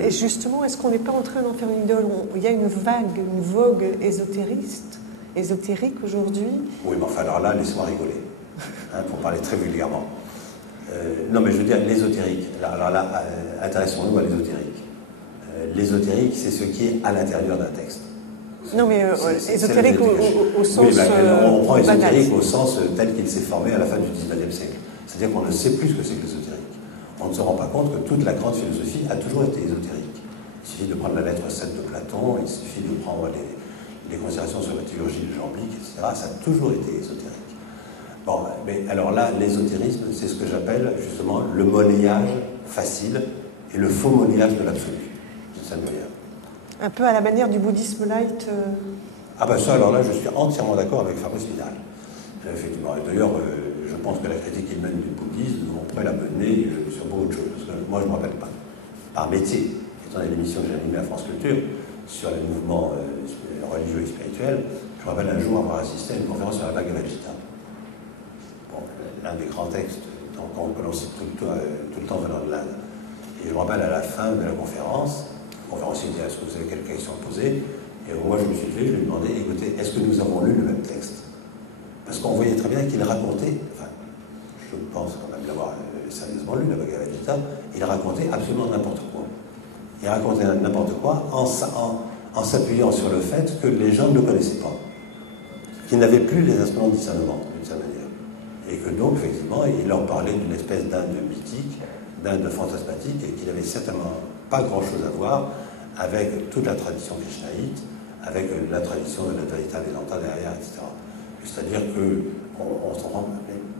Et justement, est-ce qu'on n'est pas en train d'en faire une idole? Il y a une vague, une vogue ésotérique aujourd'hui. Oui, mais enfin, alors là, laisse-moi rigoler, pour parler très vulgairement. Non, mais je veux dire, l'ésotérique. Alors là, intéressons-nous à l'ésotérique. L'ésotérique, c'est ce qui est à l'intérieur d'un texte. Non, mais ésotérique au sens. Oui, on prend ésotérique au sens tel qu'il s'est formé à la fin du XIXe siècle. C'est-à-dire qu'on ne sait plus ce que c'est que l'ésotérique. On ne se rend pas compte que toute la grande philosophie a toujours été ésotérique. Il suffit de prendre la lettre 7 de Platon, il suffit de prendre les considérations sur la théologie de Jamblique, etc. Ça a toujours été ésotérique. Bon, mais alors là, l'ésotérisme, c'est ce que j'appelle justement le monnayage facile et le faux monnayage de l'absolu, d'une certaine manière. Un peu à la manière du bouddhisme light. Ah ben ça, alors là, je suis entièrement d'accord avec Fabrice Midal. Effectivement. D'ailleurs, je pense que la critique humaine du bouddhisme, on pourrait la mener sur beaucoup de choses. Parce que moi, je ne me rappelle pas, par métier, étant donné l'émission que j'ai animée à France Culture, sur les mouvements religieux et spirituels, je me rappelle un jour avoir assisté à une conférence sur la Bhagavad Gita. Bon, l'un des grands textes que l'on cite tout le temps venant de l'Inde. Et je me rappelle à la fin de la conférence, le conférencier dit: est-ce que vous avez quelques questions à poser? Et moi, je me suis levé, je lui ai demandé: écoutez, est-ce que nous avons lu le même texte? Parce qu'on voyait très bien qu'il racontait, enfin, je pense quand même l'avoir sérieusement lu, la Bhagavad Gita, il racontait absolument n'importe quoi. Il racontait n'importe quoi en s'appuyant sur le fait que les gens ne le connaissaient pas, qu'ils n'avaient plus les instruments de discernement, d'une certaine manière. Et que donc, effectivement, il leur parlait d'une espèce d'Inde mythique, d'Inde fantasmatique, et qu'il n'avait certainement pas grand-chose à voir avec toute la tradition krishnaïte, avec la tradition de l'Advaita Vedanta derrière, etc. C'est-à-dire qu'on se rend...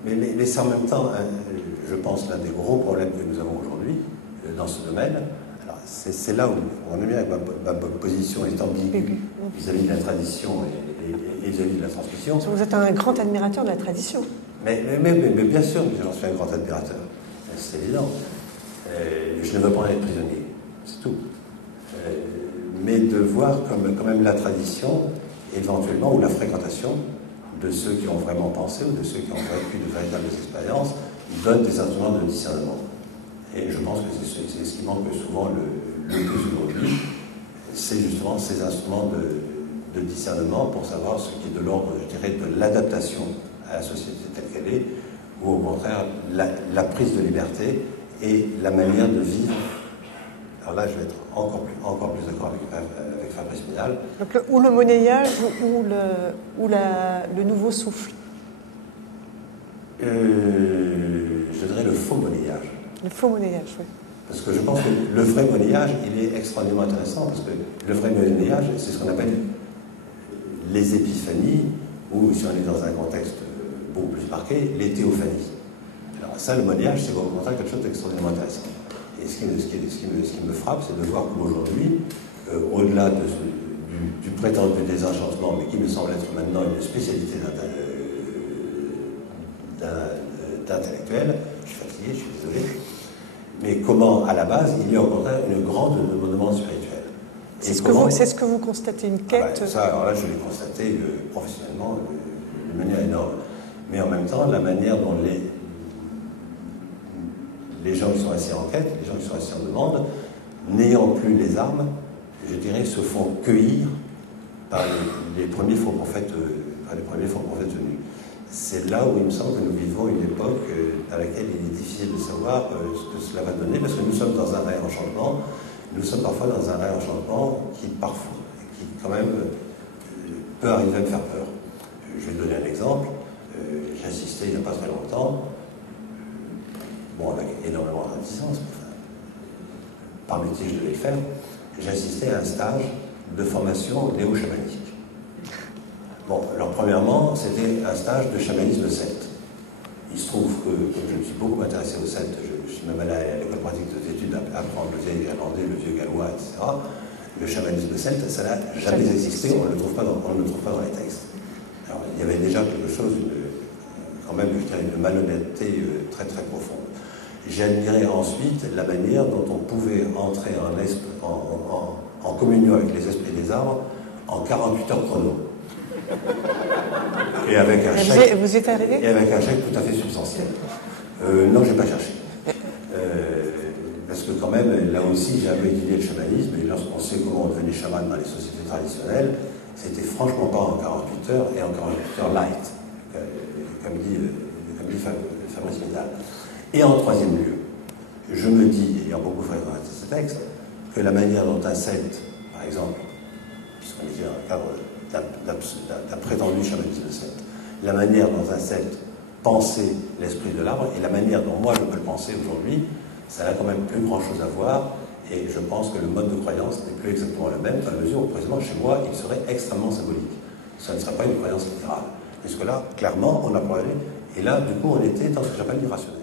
Mais c'est en même temps, je pense, l'un des gros problèmes que nous avons aujourd'hui dans ce domaine. Alors, c'est là où on est bien avec ma position est ambiguë vis-à-vis de la tradition et vis-à-vis de la transmission. Vous êtes un grand admirateur de la tradition. Mais bien sûr que j'en suis un grand admirateur. C'est évident. Je ne veux pas en être prisonnier. C'est tout. Mais de voir comme quand même la tradition, éventuellement, ou la fréquentation de ceux qui ont vraiment pensé ou de ceux qui ont vécu de véritables expériences, donne des instruments de discernement. Et je pense que c'est ce qui manque souvent le plus aujourd'hui, c'est justement ces instruments de discernement pour savoir ce qui est de l'ordre, je dirais, de l'adaptation à la société telle qu'elle est, ou au contraire, la prise de liberté et la manière de vivre. Alors là, je vais être encore plus d'accord avec Fabrice Midal. Donc ou le monnayage ou le nouveau souffle. Je dirais le faux monnayage. Le faux monnayage, oui. Parce que je pense que le vrai monnayage, il est extrêmement intéressant, parce que le vrai monnayage, c'est ce qu'on appelle les épiphanies, ou si on est dans un contexte beaucoup plus marqué, les théophanies. Alors ça, le monnayage, c'est au contraire quelque chose d'extraordinairement intéressant. Et ce qui me frappe, c'est de voir qu'aujourd'hui, au-delà du prétendu désenchantement, mais qui me semble être maintenant une spécialité d'intellectuel, je suis fatigué, je suis désolé, mais comment, à la base, il y a au contraire une grande demande spirituelle. C'est ce que vous constatez, une quête. Ça, alors là, je l'ai constaté professionnellement de manière énorme. Mais en même temps, la manière dont les gens qui sont assis en quête, les gens qui sont assis en demande, n'ayant plus les armes, je dirais, se font cueillir par les premiers faux prophètes venus. C'est là où il me semble que nous vivons une époque dans laquelle il est difficile de savoir ce que cela va donner, parce que nous sommes dans un réenchantement. Nous sommes parfois dans un réenchantement qui quand même peut arriver à me faire peur. Je vais donner un exemple. J'ai assisté il n'y a pas très longtemps, avec énormément de réticence, par métier je devais le faire, j'ai assisté à un stage de formation néo-chamanique. Alors premièrement, c'était un stage de chamanisme celte. Il se trouve que, comme je me suis beaucoup intéressé au celte, je suis même allé à l'école pratique des études apprendre le vieil irlandais, le vieux gallois, etc. Le chamanisme celte, ça n'a jamais existé, on ne le trouve pas dans les textes. Alors, il y avait déjà quelque chose, quand même, je dirais, une malhonnêteté très très profonde. J'ai admiré ensuite la manière dont on pouvait entrer en communion avec les esprits des arbres en 48 heures chrono. Et avec un chèque. Vous êtes arrivé ? Et avec un chèque tout à fait substantiel. Non, je n'ai pas cherché. Parce parce que quand même, là aussi, j'ai un peu étudié le chamanisme, et lorsqu'on sait comment on devenait chaman dans les sociétés traditionnelles, c'était franchement pas en 48 heures, et en 48 heures light, comme dit Fabrice Midal. Et en troisième lieu, je me dis, ayant beaucoup fréquenté ce texte, que la manière dont un celte, par exemple, puisqu'on était dans le cadre d'un prétendu chamanisme celte, la manière dont un celte pensait l'esprit de l'arbre, et la manière dont moi je peux le penser aujourd'hui, ça n'a quand même plus grand chose à voir, et je pense que le mode de croyance n'est plus exactement le même, dans la mesure où, précisément, chez moi, il serait extrêmement symbolique. Ça ne serait pas une croyance littérale. Puisque là, clairement, on a parlé, et là, du coup, on était dans ce que j'appelle l'irrationnel.